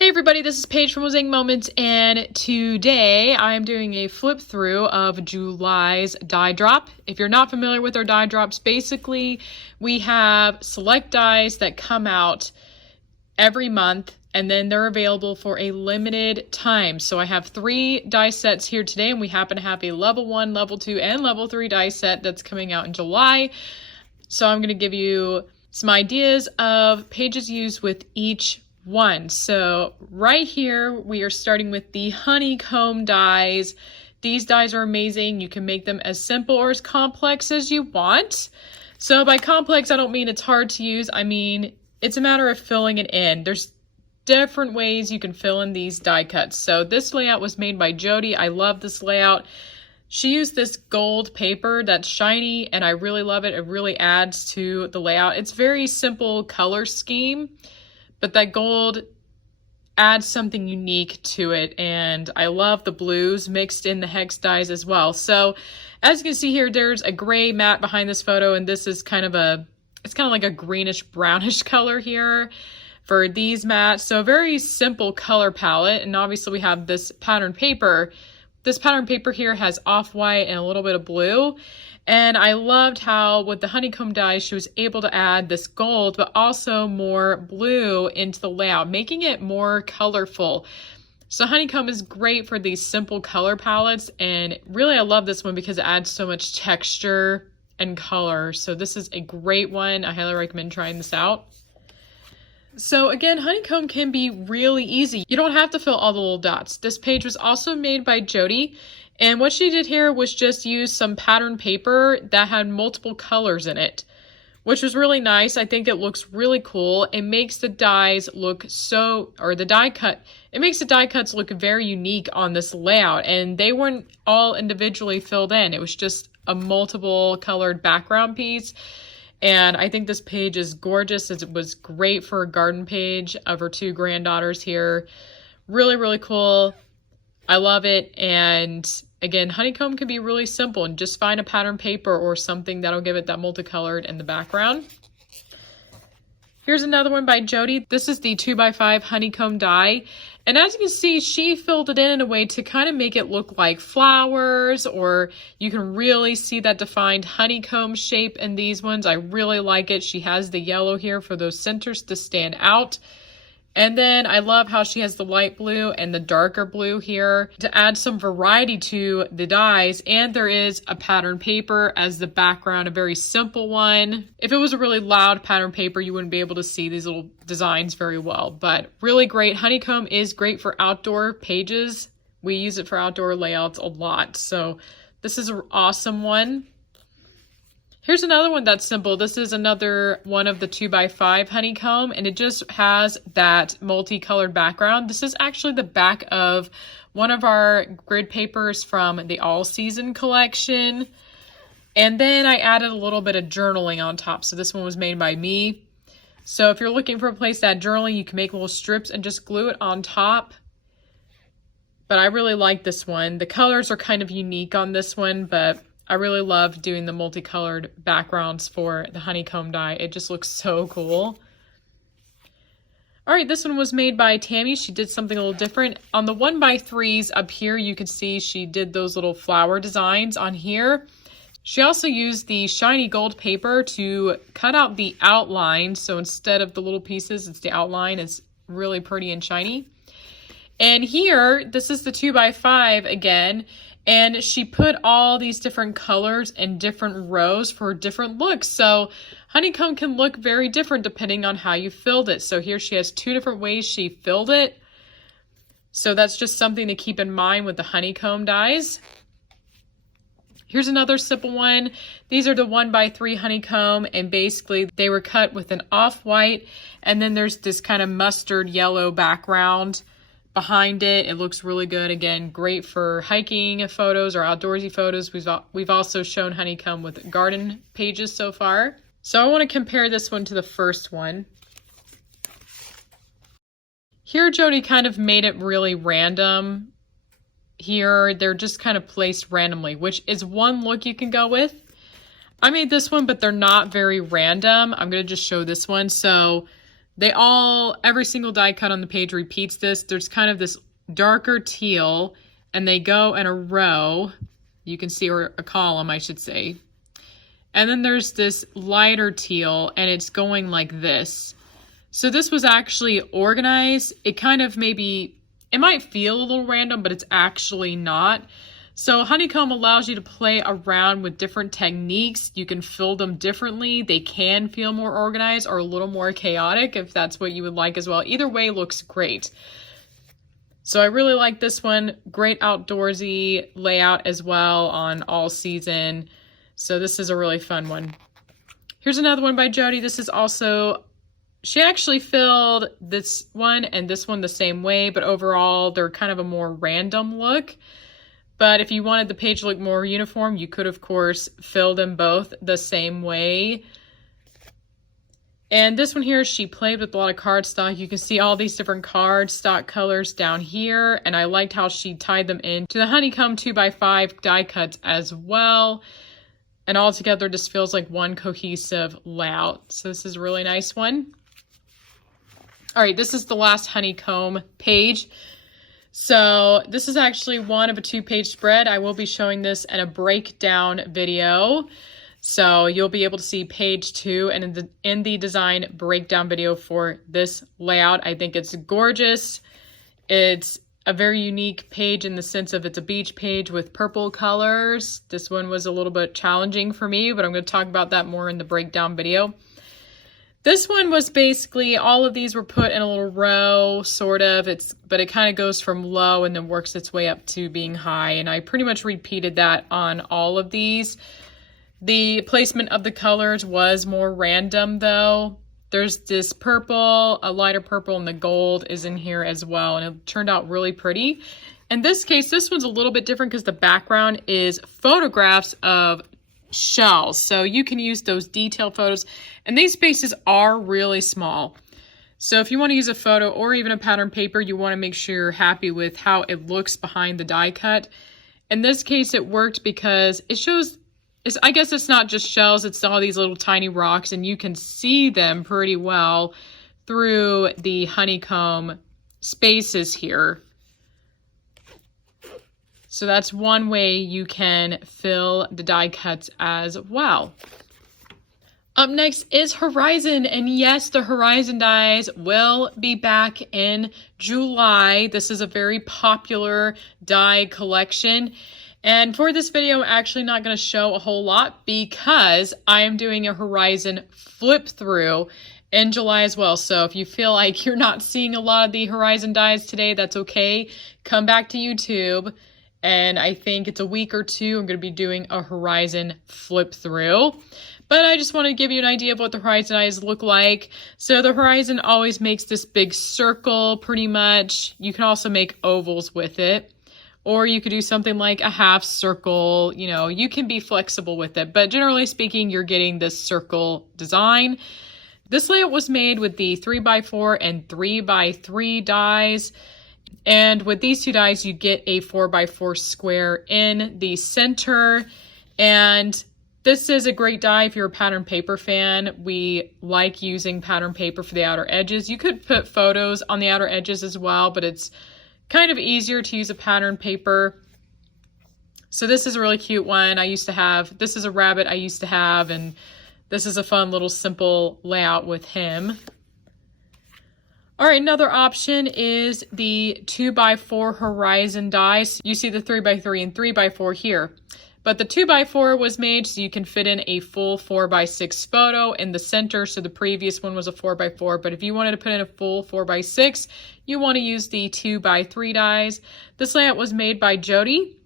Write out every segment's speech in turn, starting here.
Hey everybody, this is Paige from Mosaic Moments, and today I am doing a flip through of July's die drop. If you're not familiar with our die drops, basically we have select dies that come out every month, and then they're available for a limited time. So I have 3 die sets here today, and we happen to have a level 1, level 2, and level 3 die set that's coming out in July. So I'm going to give you some ideas of pages used with each one. So right here we are starting with the Honeycomb dies. These dies are amazing. You can make them as simple or as complex as you want. So by complex, I don't mean it's hard to use. I mean it's a matter of filling it in. There's different ways you can fill in these die cuts. So this layout was made by Jody. I love this layout. She used this gold paper that's shiny, and I really love it. It really adds to the layout. It's very simple color scheme, but that gold adds something unique to it, and I love the blues mixed in the hex dies as well. So as you can see here, there's a gray mat behind this photo, and this is kind of like a greenish brownish color here for these mats. So a very simple color palette, and obviously we have this pattern paper. This pattern paper here has off-white and a little bit of blue. And I loved how with the Honeycomb dies, she was able to add this gold, but also more blue into the layout, making it more colorful. So Honeycomb is great for these simple color palettes. And really, I love this one because it adds so much texture and color. So this is a great one. I highly recommend trying this out. So again, Honeycomb can be really easy. You don't have to fill all the little dots. This page was also made by Jody. And what she did here was just use some pattern paper that had multiple colors in it, which was really nice. I think it looks really cool. It makes the dies look it makes the die cuts look very unique on this layout. And they weren't all individually filled in. It was just a multiple colored background piece. And I think this page is gorgeous. It was great for a garden page of her 2 granddaughters here. Really, really cool. I love it. And again, Honeycomb can be really simple, and just find a pattern paper or something that'll give it that multicolored in the background. Here's another one by Jody. This is the 2x5 Honeycomb die. And as you can see, she filled it in a way to kind of make it look like flowers, or you can really see that defined honeycomb shape in these ones. I really like it. She has the yellow here for those centers to stand out. And then I love how she has the light blue and the darker blue here to add some variety to the dies. And there is a pattern paper as the background, a very simple one. If it was a really loud pattern paper, you wouldn't be able to see these little designs very well, but really great. Honeycomb is great for outdoor pages. We use it for outdoor layouts a lot. So this is an awesome one. Here's another one that's simple. This is another one of the 2x5 Honeycomb, and it just has that multicolored background. This is actually the back of one of our grid papers from the All Season collection. And then I added a little bit of journaling on top. So this one was made by me. So if you're looking for a place to add journaling, you can make little strips and just glue it on top. But I really like this one. The colors are kind of unique on this one, but I really love doing the multicolored backgrounds for the Honeycomb die. It just looks so cool. All right, this one was made by Tammy. She did something a little different. On the 1x3s up here, you can see she did those little flower designs on here. She also used the shiny gold paper to cut out the outline. So instead of the little pieces, it's the outline. It's really pretty and shiny. And here, this is the 2x5 again. And she put all these different colors in different rows for different looks. So Honeycomb can look very different depending on how you filled it. So here she has 2 different ways she filled it. So that's just something to keep in mind with the Honeycomb dies. Here's another simple one. These are the 1x3 Honeycomb, and basically they were cut with an off-white, and then there's this kind of mustard yellow background behind it. It looks really good. Again, great for hiking photos or outdoorsy photos. We've also shown Honeycomb with garden pages so far. So I want to compare this one to the first one. Here, Jody kind of made it really random. Here, they're just kind of placed randomly, which is one look you can go with. I made this one, but they're not very random. I'm going to just show this one. So Every single die cut on the page repeats this. There's kind of this darker teal, and they go in a row. You can see, or a column, I should say. And then there's this lighter teal, and it's going like this. So this was actually organized. It kind of it might feel a little random, but it's actually not. So Honeycomb allows you to play around with different techniques. You can fill them differently. They can feel more organized or a little more chaotic if that's what you would like as well. Either way looks great. So I really like this one. Great outdoorsy layout as well on all season. So this is a really fun one. Here's another one by Jody. This is also, she actually filled this one and this one the same way, but overall they're kind of a more random look. But if you wanted the page to look more uniform, you could of course fill them both the same way. And this one here, she played with a lot of cardstock. You can see all these different cardstock colors down here. And I liked how she tied them into the Honeycomb 2x5 die cuts as well. And all together just feels like one cohesive layout. So this is a really nice one. All right, this is the last Honeycomb page. So this is actually one of a 2-page spread. I will be showing this in a breakdown video. So you'll be able to see page 2 and in the design breakdown video for this layout. I think it's gorgeous. It's a very unique page in the sense of it's a beach page with purple colors. This one was a little bit challenging for me, but I'm going to talk about that more in the breakdown video. This one was basically, all of these were put in a little row, sort of. But it kind of goes from low and then works its way up to being high. And I pretty much repeated that on all of these. The placement of the colors was more random though. There's this purple, a lighter purple, and the gold is in here as well. And it turned out really pretty. In this case, this one's a little bit different because the background is photographs of shells. So you can use those detail photos. And these spaces are really small. So if you want to use a photo or even a pattern paper, you want to make sure you're happy with how it looks behind the die cut. In this case, it worked because it shows, I guess it's not just shells, it's all these little tiny rocks, and you can see them pretty well through the honeycomb spaces here. So that's one way you can fill the die cuts as well. Up next is Horizon, and yes, the Horizon dies will be back in July. This is a very popular die collection. And for this video, I'm actually not going to show a whole lot because I am doing a Horizon flip through in July as well. So if you feel like you're not seeing a lot of the Horizon dies today, that's okay. Come back to YouTube. And I think it's a week or two, I'm going to be doing a Horizon flip through. But I just want to give you an idea of what the Horizon dies look like. So the Horizon always makes this big circle pretty much. You can also make ovals with it. Or you could do something like a half circle, you know, you can be flexible with it. But generally speaking, you're getting this circle design. This layout was made with the 3x4 and 3x3 dies. And with these two dies, you get a 4x4 square in the center. And this is a great die if you're a pattern paper fan. We like using pattern paper for the outer edges. You could put photos on the outer edges as well, but it's kind of easier to use a pattern paper. So this is a really cute one. This is a rabbit I used to have, and this is a fun little simple layout with him. All right, another option is the 2x4 Horizon dies. You see the 3x3 and 3x4 here. But the 2x4 was made so you can fit in a full 4x6 photo in the center. So the previous one was a 4x4. But if you wanted to put in a full 4x6, you want to use the 2x3 dies. This layout was made by Jody.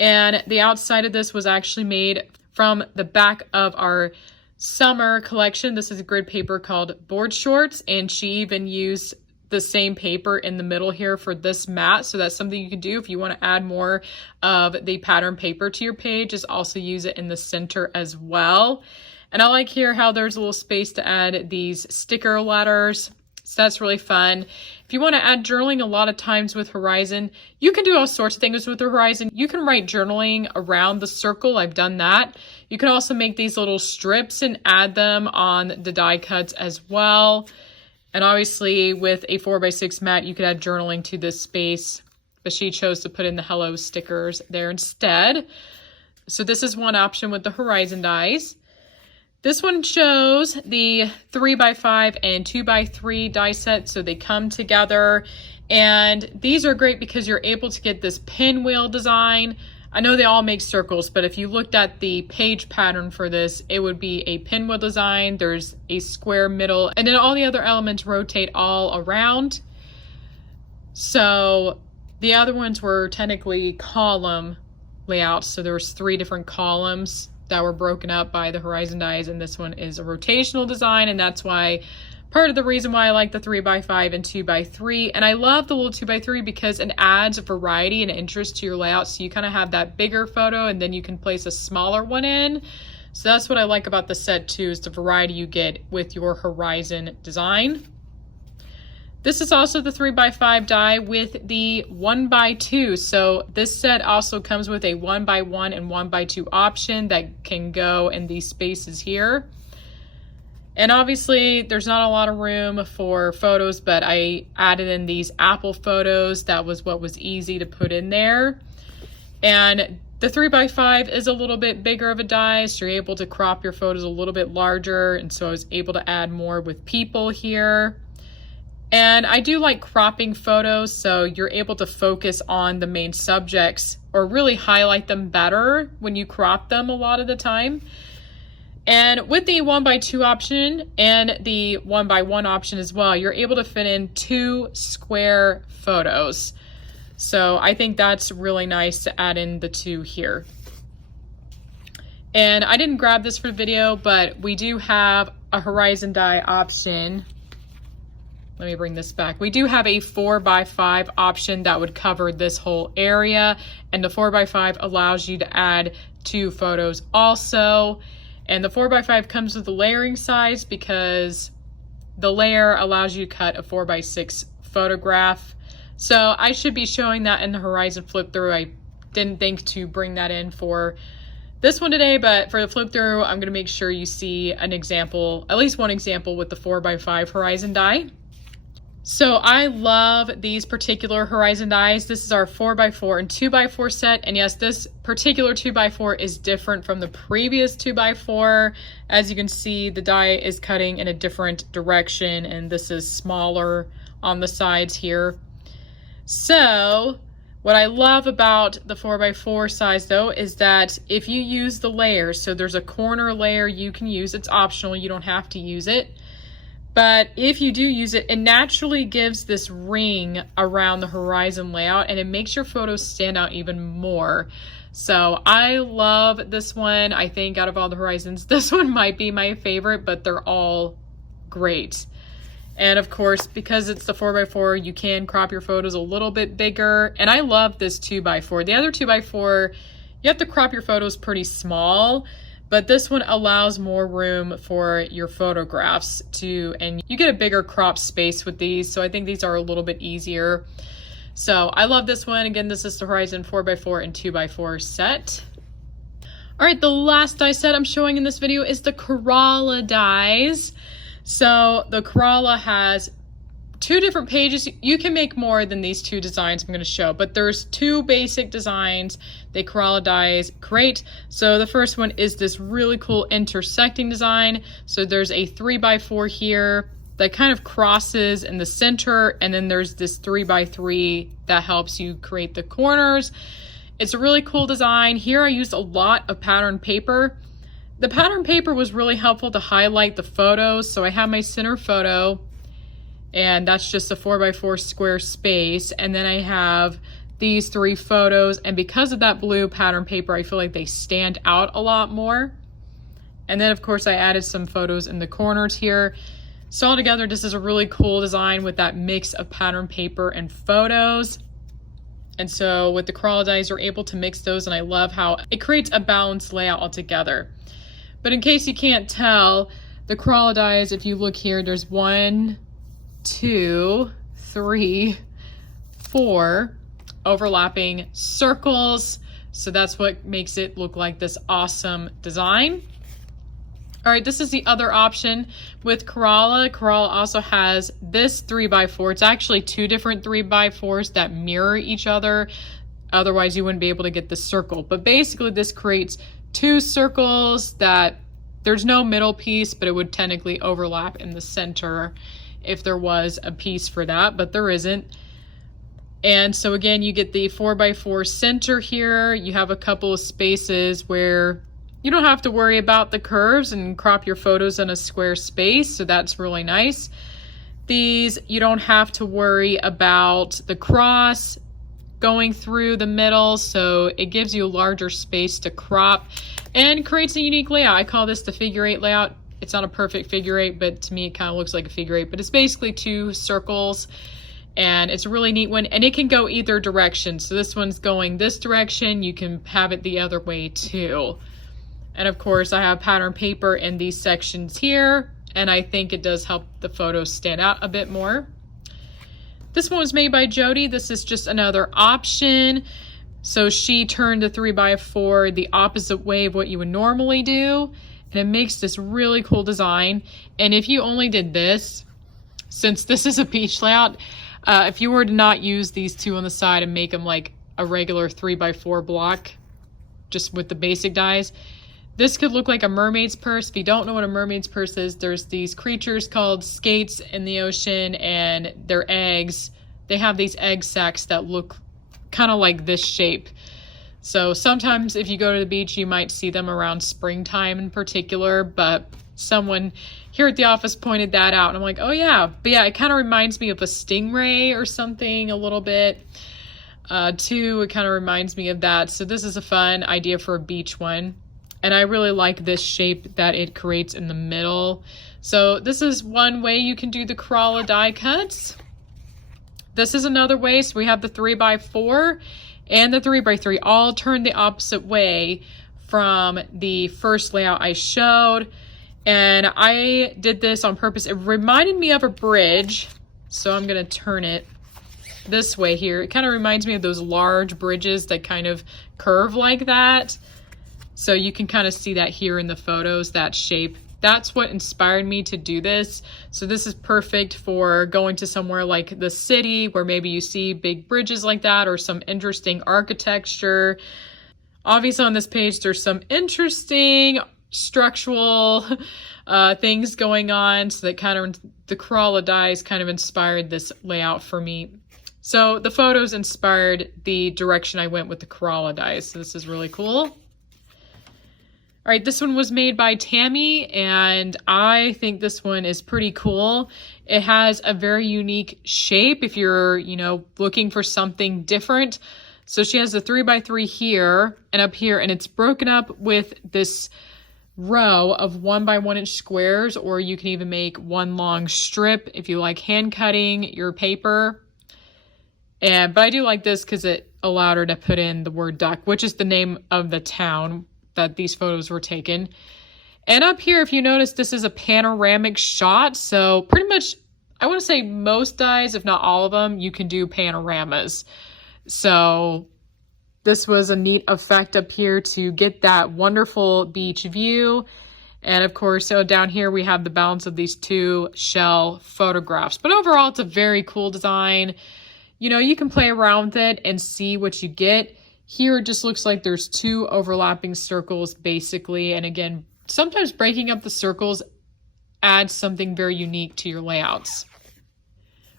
And the outside of this was actually made from the back of our summer collection. This is a grid paper called Board Shorts. And she even used the same paper in the middle here for this mat. So that's something you can do if you want to add more of the pattern paper to your page, is also use it in the center as well. And I like here how there's a little space to add these sticker letters. So that's really fun. If you want to add journaling, a lot of times with Horizon, you can do all sorts of things with the Horizon. You can write journaling around the circle. I've done that. You can also make these little strips and add them on the die cuts as well. And obviously with a 4x6 mat, you could add journaling to this space, but she chose to put in the hello stickers there instead. So this is one option with the Horizon dies. This one shows the 3x5 and 2x3 die set, so they come together. And these are great because you're able to get this pinwheel design. I know they all make circles, but if you looked at the page pattern for this, it would be a pinwheel design. There's a square middle, and then all the other elements rotate all around. So the other ones were technically column layouts. So there was 3 different columns that were broken up by the Horizon dies, and this one is a rotational design, and that's why part of the reason why I like the 3x5 and 2x3. And I love the little 2x3 because it adds variety and interest to your layout. So you kind of have that bigger photo and then you can place a smaller one in. So that's what I like about the set too, is the variety you get with your Horizon design. This is also the 3x5 die with the 1x2. So this set also comes with a 1x1 and 1x2 option that can go in these spaces here. And obviously there's not a lot of room for photos, but I added in these apple photos. That was what was easy to put in there. And the 3x5 is a little bit bigger of a die, so you're able to crop your photos a little bit larger. And so I was able to add more with people here. And I do like cropping photos, so you're able to focus on the main subjects or really highlight them better when you crop them a lot of the time. And with the 1x2 option and the 1x1 option as well, you're able to fit in 2 square photos. So I think that's really nice to add in the 2 here. And I didn't grab this for the video, but we do have a Horizon die option. Let me bring this back. We do have a 4x5 option that would cover this whole area. And the 4x5 allows you to add 2 photos also. And the 4x5 comes with a layering size because the layer allows you to cut a 4x6 photograph. So I should be showing that in the Horizon flip through. I didn't think to bring that in for this one today, but for the flip through, I'm going to make sure you see an example, at least one example with the 4x5 Horizon die. So I love these particular Horizon dies. This is our 4x4 and 2x4 set. And yes, this particular 2x4 is different from the previous 2x4. As you can see, the die is cutting in a different direction, and this is smaller on the sides here. So what I love about the 4x4 size though is that if you use the layers, so there's a corner layer you can use, it's optional, you don't have to use it. But if you do use it, it naturally gives this ring around the Horizon layout, and it makes your photos stand out even more. So I love this one. I think out of all the Horizons, this one might be my favorite, but they're all great. And of course, because it's the 4x4, you can crop your photos a little bit bigger. And I love this 2x4. The other 2x4, you have to crop your photos pretty small. But this one allows more room for your photographs too, and you get a bigger crop space with these, so I think these are a little bit easier. So I love this one. Again, this is the Horizon 4x4 and 2x4 set. All right, the last die set I'm showing in this video is the Corolla dies. So the Corolla has 2 different pages. You can make more than these 2 designs I'm going to show, but there's 2 basic designs the Corolla dies create. So the first one is this really cool intersecting design. So there's a 3x4 here that kind of crosses in the center, and then there's this 3x3 that helps you create the corners. It's a really cool design. Here I used a lot of pattern paper. The pattern paper was really helpful to highlight the photos. So I have my center photo, and that's just a 4x4 square space. And then I have these 3 photos. And because of that blue pattern paper, I feel like they stand out a lot more. And then of course I added some photos in the corners here. So altogether, this is a really cool design with that mix of pattern paper and photos. And so with the Corolla dies, you're able to mix those. And I love how it creates a balanced layout altogether. But in case you can't tell, the Corolla dies, if you look here, there's 1, 2, 3, 4 overlapping circles. So that's what makes it look like this awesome design. All right, this is the other option with Corolla. Corolla also has this 3x4. It's actually two different 3x4s that mirror each other. Otherwise, you wouldn't be able to get the circle. But basically, this creates two circles that there's no middle piece, but it would technically overlap in the center if there was a piece for that, but there isn't. And so again, you get the 4x4 center here. You have a couple of spaces where you don't have to worry about the curves and crop your photos in a square space, so that's really nice. These, you don't have to worry about the cross going through the middle, so it gives you a larger space to crop and creates a unique layout. I call this the figure 8 layout. It's not a perfect figure 8, but to me it kind of looks like a figure 8, but it's basically two circles, and it's a really neat one, and it can go either direction. So this one's going this direction, you can have it the other way too. And of course, I have pattern paper in these sections here, and I think it does help the photos stand out a bit more. This one was made by Jody. This is just another option. So she turned the 3x4 the opposite way of what you would normally do, and it makes this really cool design. And if you only did this, since this is a beach layout, if you were to not use these two on the side and make them like a regular 3x4 block, just with the basic dies, this could look like a mermaid's purse. If you don't know what a mermaid's purse is, there's these creatures called skates in the ocean, and their eggs, they have these egg sacs that look kind of like this shape. So sometimes if you go to the beach, you might see them around springtime in particular, but someone here at the office pointed that out, and I'm like, oh yeah. But yeah, it kind of reminds me of a stingray or something a little bit. Too, it kind of reminds me of that. So this is a fun idea for a beach one. And I really like this shape that it creates in the middle. So this is one way you can do the Corolla die cuts. This is another way. So we have the 3x4 and the 3x3 all turned the opposite way from the first layout I showed. And I did this on purpose. It reminded me of a bridge. So I'm going to turn it this way here. It kind of reminds me of those large bridges that kind of curve like that. So you can kind of see that here in the photos, that shape. That's what inspired me to do this. So this is perfect for going to somewhere like the city where maybe you see big bridges like that or some interesting architecture. Obviously on this page, there's some interesting structural things going on. So that kind of, the Corolla dies kind of inspired this layout for me. So the photos inspired the direction I went with the Corolla dies. So this is really cool. All right, this one was made by Tammy, and I think this one is pretty cool. It has a very unique shape if you're, looking for something different. So she has the 3x3 here and up here, and it's broken up with this row of 1x1 inch squares, or you can even make one long strip if you like hand cutting your paper. But I do like this because it allowed her to put in the word duck, which is the name of the town that these photos were taken. And up here, if you notice, this is a panoramic shot. So pretty much, I want to say most dies, if not all of them, you can do panoramas. So this was a neat effect up here to get that wonderful beach view. And of course, so down here we have the balance of these two shell photographs. But overall, it's a very cool design. You can play around with it and see what you get. Here, it just looks like there's two overlapping circles, basically. And again, sometimes breaking up the circles adds something very unique to your layouts.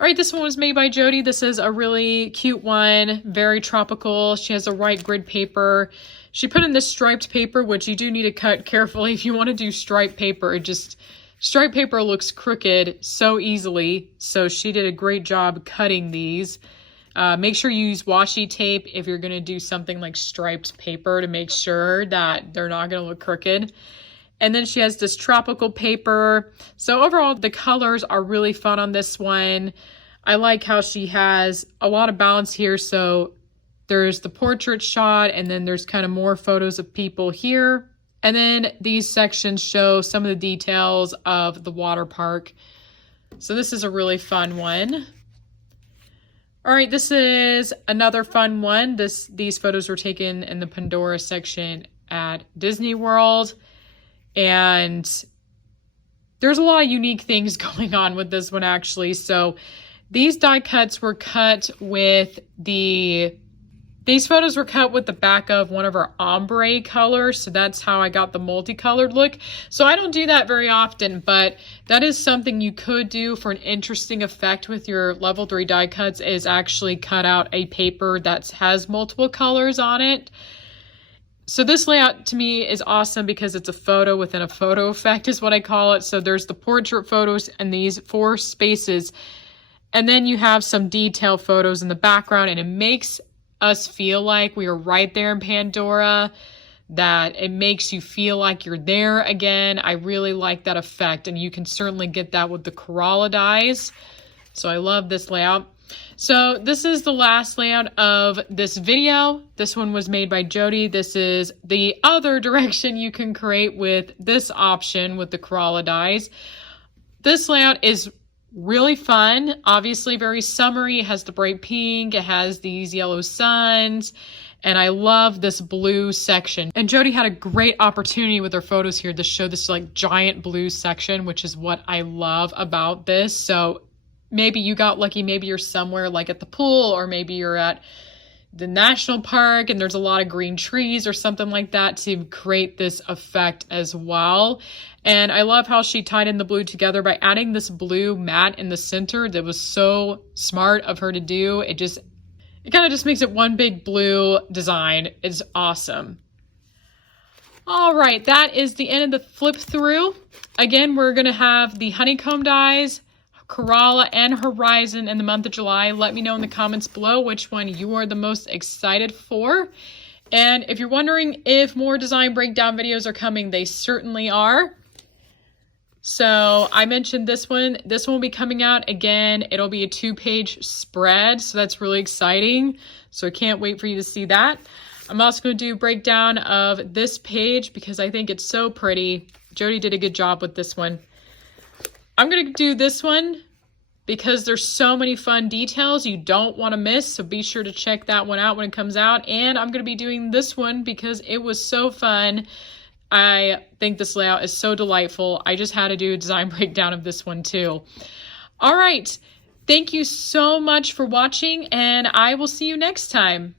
All right, this one was made by Jody. This is a really cute one, very tropical. She has a white grid paper. She put in this striped paper, which you do need to cut carefully if you want to do striped paper. Striped paper looks crooked so easily. So she did a great job cutting these. Make sure you use washi tape if you're going to do something like striped paper to make sure that they're not going to look crooked. And then she has this tropical paper. So overall, the colors are really fun on this one. I like how she has a lot of balance here. So there's the portrait shot, and then there's kind of more photos of people here. And then these sections show some of the details of the water park. So this is a really fun one. All right, this is another fun one. These photos were taken in the Pandora section at Disney World. And there's a lot of unique things going on with this one, actually. So these die cuts were cut with these photos were cut with the back of one of our ombre colors. So that's how I got the multicolored look. So I don't do that very often, but that is something you could do for an interesting effect with your level 3 die cuts, is actually cut out a paper that has multiple colors on it. So this layout to me is awesome because it's a photo within a photo effect is what I call it. So there's the portrait photos and these 4 spaces. And then you have some detail photos in the background, and it makes us feel like we are right there in Pandora, that it makes you feel like you're there again. I really like that effect, and you can certainly get that with the Corolla dies. So I love this layout. So this is the last layout of this video. This one was made by Jody. This is the other direction you can create with this option with the Corolla dies. This layout is really fun, obviously very summery. It has the bright pink, it has these yellow suns, and I love this blue section. And Jody had a great opportunity with her photos here to show this like giant blue section, which is what I love about this. So maybe you got lucky, maybe you're somewhere like at the pool, or maybe you're at the national park and there's a lot of green trees or something like that to create this effect as well. And I love how she tied in the blue together by adding this blue mat in the center. That was so smart of her to do. It kind of just makes it one big blue design. It's awesome. All right, that is the end of the flip through. Again, we're going to have the Honeycomb dies, Corolla, and Horizon in the month of July. Let me know in the comments below which one you are the most excited for. And if you're wondering if more design breakdown videos are coming, they certainly are. So I mentioned this one. This one will be coming out again. It'll be a 2-page spread, so that's really exciting. So I can't wait for you to see that. I'm also going to do a breakdown of this page because I think it's so pretty. Jody did a good job with this one. I'm going to do this one because there's so many fun details you don't want to miss. So be sure to check that one out when it comes out. And I'm going to be doing this one because it was so fun. I think this layout is so delightful. I just had to do a design breakdown of this one too. All right. Thank you so much for watching, and I will see you next time.